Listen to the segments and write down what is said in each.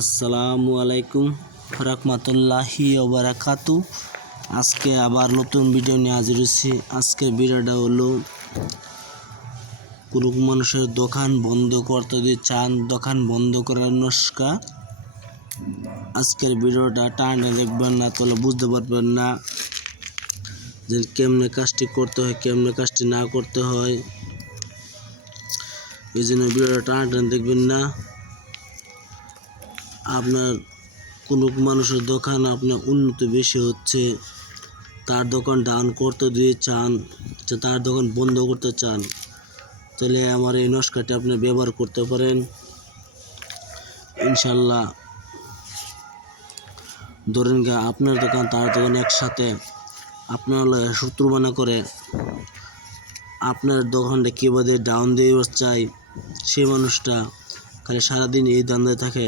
আসসালামু আলাইকুম রহমতুল্লাহি ওবারাকাতু আজকে আবার নতুন ভিডিও নিয়ে হাজির হয়েছি। আজকের ভিডিওটা হলো কোনো মানুষের দোকান বন্ধ করতে যদি চান দোকান বন্ধ করার নস্কা। আজকের ভিডিওটা টানে দেখবেন না, তাহলে বুঝতে পারবেন না যে কেমনে কাজটি করতে হয়, কেমনে কাজটি না করতে হয়। এই জন্য ভিডিওটা টানা টান দেখবেন না। আপনার কোনো মানুষের দোকান আপনার উন্নতি বেশি হচ্ছে, তার দোকান ডাউন করতে দিয়ে চান তার দোকান বন্ধ করতে চান, তাহলে আমার এই নস্কাটি আপনি ব্যবহার করতে পারেন। ইনশাল্লাহ। ধরেন গা আপনার দোকান, তার দোকান একসাথে আপনার শত্রু মনে করে, আপনার দোকানটা কীভাবে ডাউন দিয়ে চাই সেই মানুষটা খালি সারাদিন এই দান্দায় থাকে।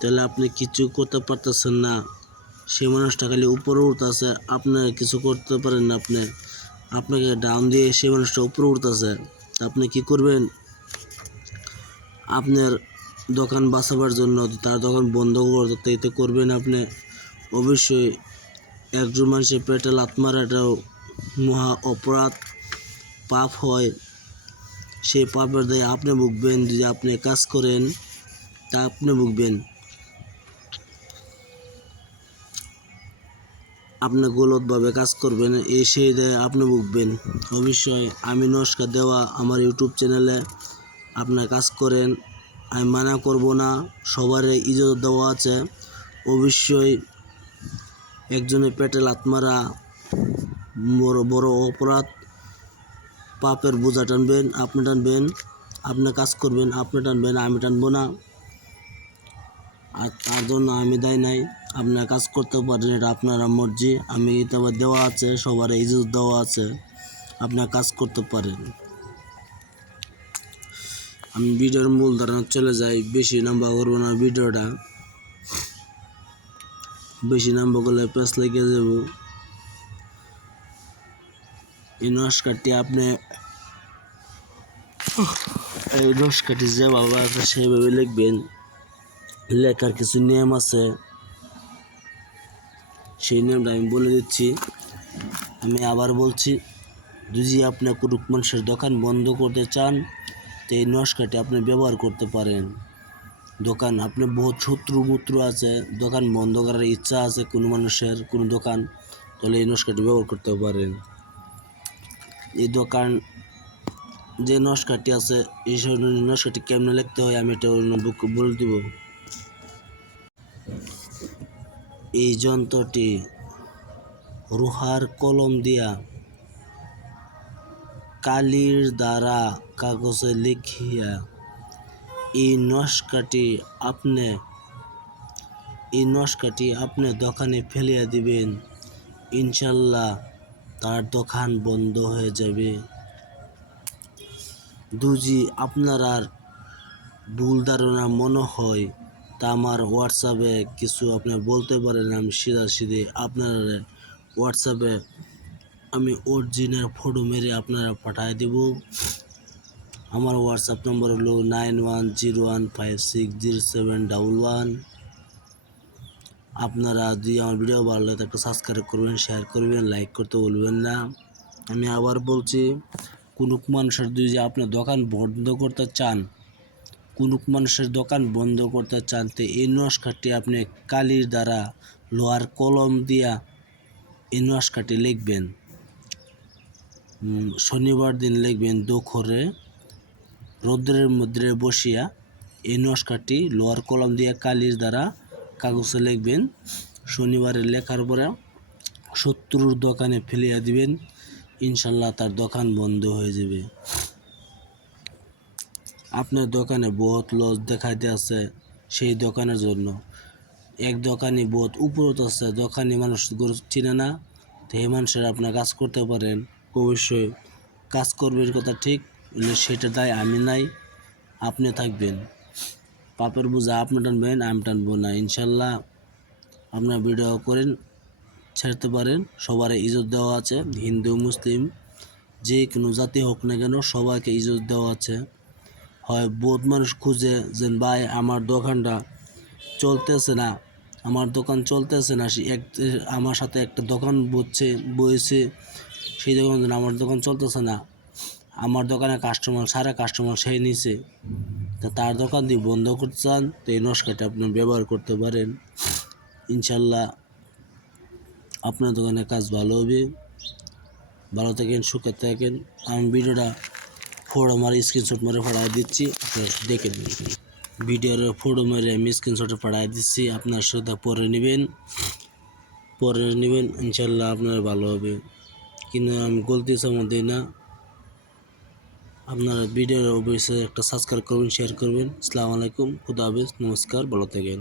তাহলে আপনি কিছু করতে পারতেছেন না। সে মানুষটা খালি উপরে উঠতেছে আপনার কিছু করতে পারেন না আপনি। আপনাকে ডাউন দিয়ে সেই মানুষটা উপরে উঠতেছে। আপনি কি করবেন? আপনার দোকান বাঁচাবার জন্য তার দোকান বন্ধ করতে এতে করবেন আপনি। অবশ্যই একজন মানুষের পেটে লাত মারাটাও মহা অপরাধ, পাপ হয়। সেই পাপের দায় আপনি ভুগবেন, যদি আপনি কাজ করেন, তা আপনি ভুগবেন। আপনি গলতভাবে কাজ করবেন এই সেই দায় আপনি ভুগবেন। অবশ্যই আমি নমস্কার দেওয়া আমার ইউটিউব চ্যানেলে আপনার কাজ করেন, আমি মানা করব না, সবার ইজত দেওয়া আছে। অবশ্যই একজনের পেটে লাত মারা বড় বড় অপরাধ, পাপের বোঝা টানবেন, আপনি টানবেন, আপনি কাজ করবেন, আপনি টানবেন, আমি টানবো না। আর তার জন্য আমি দায় নাই। আপনার কাজ করতে পারেন, এটা আপনারা মর্জি। আমি তারপর দেওয়া আছে, সবার ইজ্জত দেওয়া আছে, আপনার কাজ করতে পারেন। আমি ভিডিওর মূল ধারণা চলে যাই, বেশি নাম্বার করব না ভিডিওটা। বেশি নাম্বার করলে পেস লেগে যাব। এই নমস্কারটি আপনি এই নমস্কারটি যেভাবে আছে সেইভাবে লিখবেন। লেখার কিছু নিয়ম আছে। সেই নিয়মটা আমি বলে দিচ্ছি। আমি আবার বলছি, যদি আপনি কোনো মানুষের দোকান বন্ধ করতে চান, তো এই নস্কাটি আপনি ব্যবহার করতে পারেন। দোকান, আপনি বহুত শত্রু মুত্রু আছে, দোকান বন্ধ করার ইচ্ছা আছে কোনো মানুষের, কোনো দোকান, তাহলে এই নস্কাটি ব্যবহার করতে পারেন। এই দোকান, যে নস্কাটি আছে, এই নস্কাটি কেমনে লিখতে হয় আমি এটা অন্য বুক বলে দিব। এই যন্ত্রটি রুহার কলম দিয়া কালির দ্বারা কাগজে লিখিয়া এই নস্কাটি আপনি, এই নস্কাটি আপনি দোকানে ফেলিয়া দিবেন। ইনশাল্লাহ তার দোকান বন্ধ হয়ে যাবে। দুজি আপনার আর ভুল ধারণা মনে হয়। তা আমার হোয়াটসঅ্যাপে কিছু আপনি বলতে পারেন, আমি সিধা সিধে আপনার হোয়াটসঅ্যাপে আমি অরিজিনাল ফটো মেরে আপনারা পাঠিয়ে দেব। আমার হোয়াটসঅ্যাপ নম্বর হলো nine one zero one five six zero seven double one. আপনারা যদি আমার ভিডিও ভালো লাগে একটা সাবস্ক্রাইব করবেন, শেয়ার করবেন, লাইক করতে বলবেন না। আমি আবার বলছি, কোনো মানুষের যদি আপনি দোকান বন্ধ করতে চান কোনো মানুষের দোকান বন্ধ করতে চান তো এই নস্কারটি আপনি কালির দ্বারা লোহার কলম দিয়া এই নস্কারটি লিখবেন। শনিবার দিন লিখবেন দোখরে রৌদ্রের মধ্যে বসিয়া এই নস্কারটি লোহার কলম দিয়ে কালির দ্বারা কাগজে লিখবেন। শনিবারে লেখার পরে শত্রুর দোকানে ফেলিয়া দিবেন। ইনশাল্লাহ তার দোকান বন্ধ হয়ে যাবে। আপনার দোকানে বহুত লস দেখাইতে আছে সেই দোকানের জন্য। এক দোকানি বহুত উপরত আছে, দোকানি মানুষ চিনে না, তো এই মানুষের আপনার কাজ করতে পারেন। অবশ্যই কাজ করবেন কথা ঠিক সেটা দায় আমি নাই, আপনি থাকবেন। পাপের বোঝা আপনি টানবেন, আমি টানবো না। ইনশাল্লাহ আপনার ভিডিও করেন, ছাড়তে পারেন। সবার ইজ্জত দেওয়া আছে, হিন্দু, মুসলিম, যে কোনো জাতি হোক না কেন সবাইকে ইজ্জত দেওয়া আছে। হয়, বহুত মানুষ খুঁজে যে ভাই, আমার দোকানটা চলতেছে না, আমার দোকান চলতেছে না, সে এক, আমার সাথে একটা দোকান বসছে বয়েছে সেই দোকান আমার দোকান চলতেছে না, আমার দোকানে কাস্টমার সারা কাস্টমার সেই নিছে, তা তার দোকান দিয়ে বন্ধ করতে চান, তো এই নস্কাটা আপনি ব্যবহার করতে পারেন, ইনশাল্লাহ আপনার দোকানে কাজ ভালো হবে, ভালো থাকেন, সুখে থাকেন, আমি ভিডিওটা ফটো মারি স্ক্রিনশট মারে পাঠাই দিচ্ছি। দেখে ভিডিওর ফটো মেরে আমি স্ক্রিনশটে পাঠাই দিচ্ছি। আপনার সাথে পরে নেবেন। পরে নেবেন, ইনশাল্লাহ আপনার ভালো হবে। কিন্তু আমি গলতি মধ্যে না। আপনারা ভিডিওর অবশ্যই একটা সাবস্ক্রাইব করবেন শেয়ার করবেন। আসসালামু আলাইকুম, খুদা হাফেজ, নমস্কার, ভালো থাকেন।